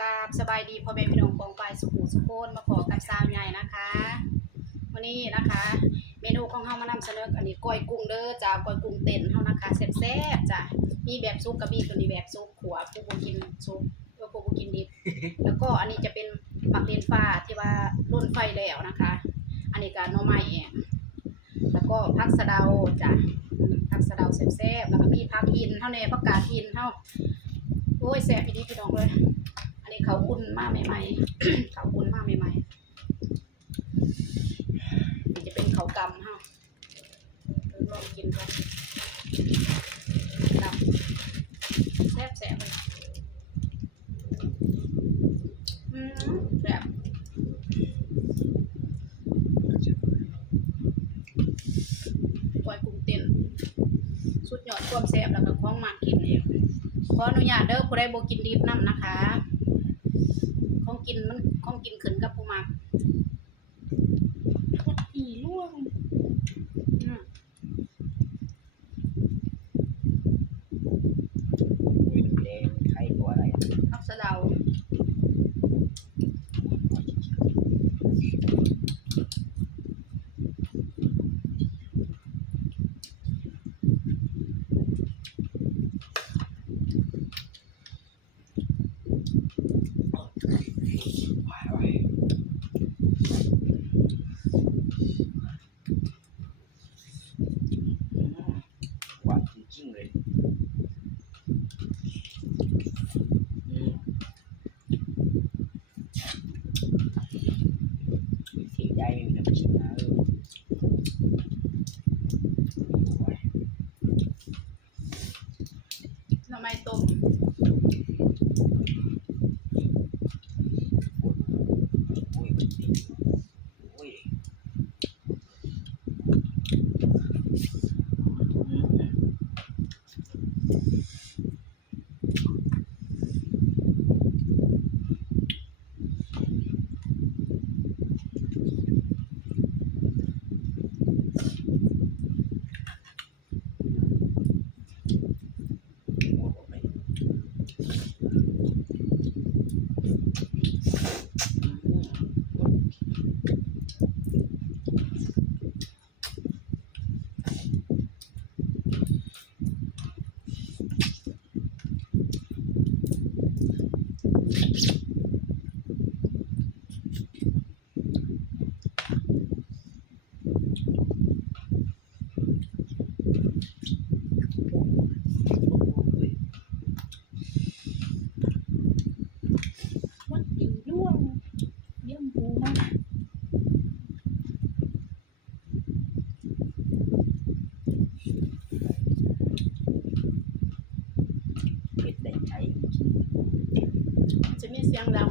กราบสบายดีพ่อแม่พี่น้องปองปายสุขุสุขโคนมาขอกับสาวใหญ่นะคะวันนี้นะคะ เมนูของเฮามานำเสนออันนี้ก้อยกุ้งเด้อจ้าก้อยกุ้งเต้นเฮานะคะแซ่บๆจ้ะมีแบบซุปกับมีตัวนี้แบบซุปขัวผู้บ่กินซุปเออผู้บ่กินดิบแล้วก็อันนี้จะเป็นหมักเลนฟ้าที่ว่ารุ่นไฟแล้วนะคะ อันนี้ก็หน่อไม้แล้วก็ผักสะเดาจ้ะอืมผักสะเดาแซ่บๆแล้วก็มีผักอินเฮาแน่ผักกาดอินเฮาโอ้ยแซ่บพี่ดีพี่น้องเลยอันนี้ เขาอุ่นมากใหม่ๆ เขาอุ่นมากใหม่ๆจะเป็นเขากำฮะเดี๋ยวลองกินก่อนดำแซ่บแซ่บเลยอืมแซ่บปล่อยกุ้งเต้นสุดยอดความแซ่บแล้วก็ของมากกินเองขออนุญาตเด้อผู้ใดโบกินดิบน้ำนะคะ ของกินมันของกินขึ้นกับผู้มักกดอีล่วงอืม อุ้ยแดงไข่ตัวอะไร ผักสะเดาหวานจริงๆเลยอืมเสียใจไม่มีน้ำจิ้มนะเออโอ้ย หน่อไม้ต้ม โอ้ยมันดีโอ้ยอืม หมดไป โอ้ยวัดอีล่วงเยี่ยมปูมากเผ็ดได้ใจจะมีเสียงดัง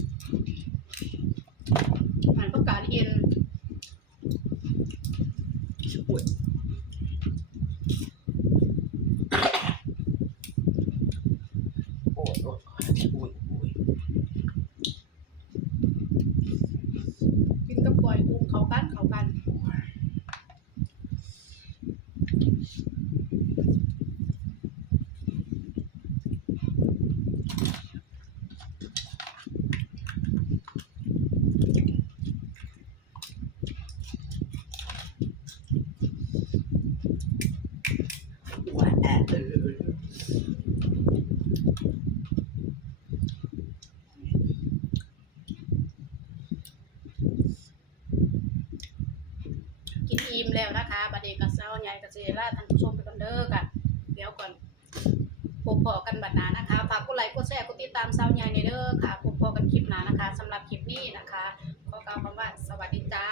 ใหญ่ก็สิลาท่านผู้ชมไปกันเด้อค่ะเดี๋ยวก่อนพบพอกันบัดน้านะคะ ฝากกดไลค์กดแชร์กดติดตามเช้าใหญ่ในเด้อค่ะพบพอกันคลิปหน้านะคะสำหรับคลิปนี้นะคะ ขอกล่าวคำว่าสวัสดีจ้า